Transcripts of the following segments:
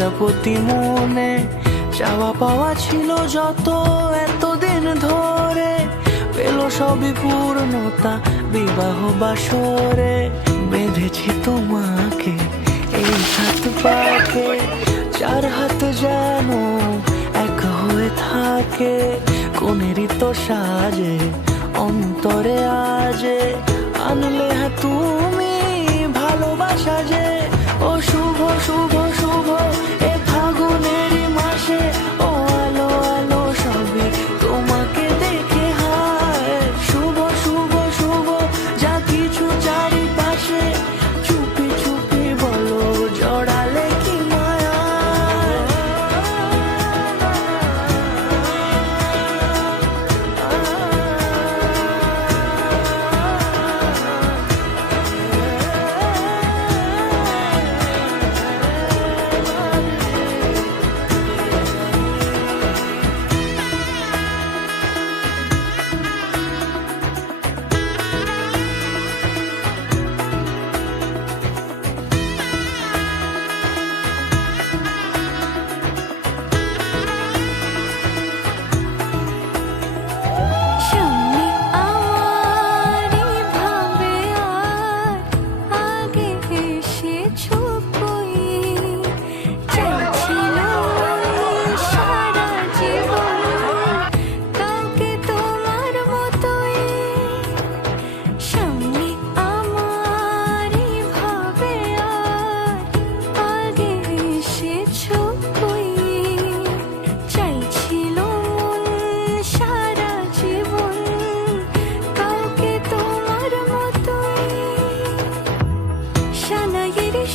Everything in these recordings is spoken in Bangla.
প্রজাপতি মনে চাওয়া পাওয়া ছিল যত এতদিন ধরে, পেল সবই পূর্ণতা বিবাহ বাসরে। বেঁধেছি তোমাকে এই হাত পাকে, চার হাত যেন এক হয়ে থাকে। কোনেরই তো সাজে অন্তরে আজে, আনলে হ্যাঁ তুমি ভালোবাসা যে। ও শুভ শুভ শুভ এ ফাগুনেরই মাসে, ও আলো আলো সবে তোমাকে দেখে হায়। শুভ শুভ শুভ যা কিছু চারিপাশে, চুপি চুপি বলো জড়ালে কি মায়া।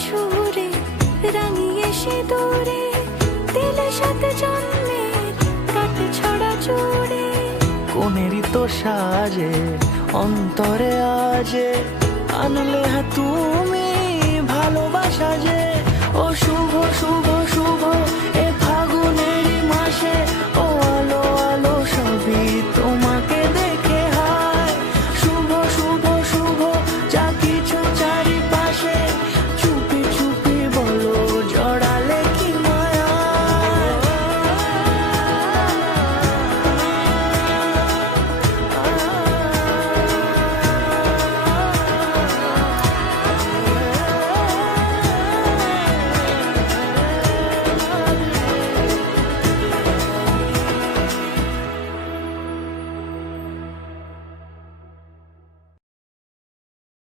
সুরে রাঙিয়ে সে দূরে দিলে সাথে জন্মের কাটে ছড়া চুড়ে। কোনেরই তো সাজে অন্তরে আজে, আনলে হ্যাঁ তুমি ভালোবাসা যে। ও শুভ শুভ শুভ